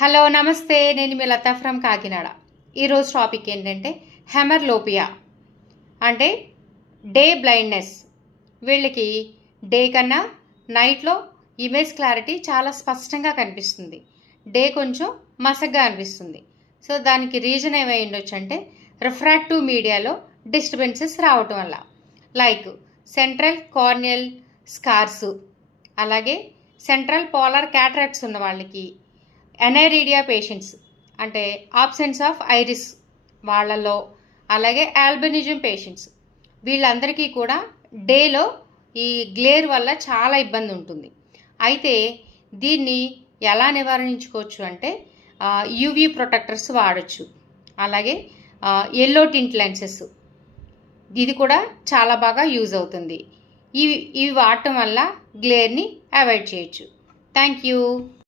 Hello నమస్తే, నేను మీ Lata from Kakinada. ఈరోజు టాపిక్ ఏంటంటే హెమర్లోపియా అంటే డే బ్లైండ్నెస్. వీళ్ళకి డే కన్నా నైట్లో ఇమేజ్ క్లారిటీ చాలా స్పష్టంగా కనిపిస్తుంది, డే కొంచెం మసగ్గా అనిపిస్తుంది. సో దానికి రీజన్ ఏమై ఉండొచ్చు అంటే రిఫ్రాక్టివ్ మీడియాలో డిస్టర్బెన్సెస్ రావటం వల్ల, లైక్ సెంట్రల్ కార్నియల్ స్కార్స్, అలాగే సెంట్రల్ పోలార్ క్యాటరాక్ట్స్ ఉన్న వాళ్ళకి, ఎనైరీడియా పేషెంట్స్ అంటే ఆబ్సెన్స్ ఆఫ్ ఐరిస్ వాళ్ళలో, అలాగే ఆల్బినిజం పేషెంట్స్, వీళ్ళందరికీ కూడా డేలో ఈ గ్లేర్ వల్ల చాలా ఇబ్బంది ఉంటుంది. అయితే దీన్ని ఎలా నివారించుకోవచ్చు అంటే యూవీ ప్రొటెక్టర్స్ వాడచ్చు, అలాగే ఎల్లో టింట్ లెన్సెస్, ఇది కూడా చాలా బాగా యూజ్ అవుతుంది. ఇవి వాడటం వల్ల గ్లేర్ని అవాయిడ్ చేయొచ్చు. Thank you.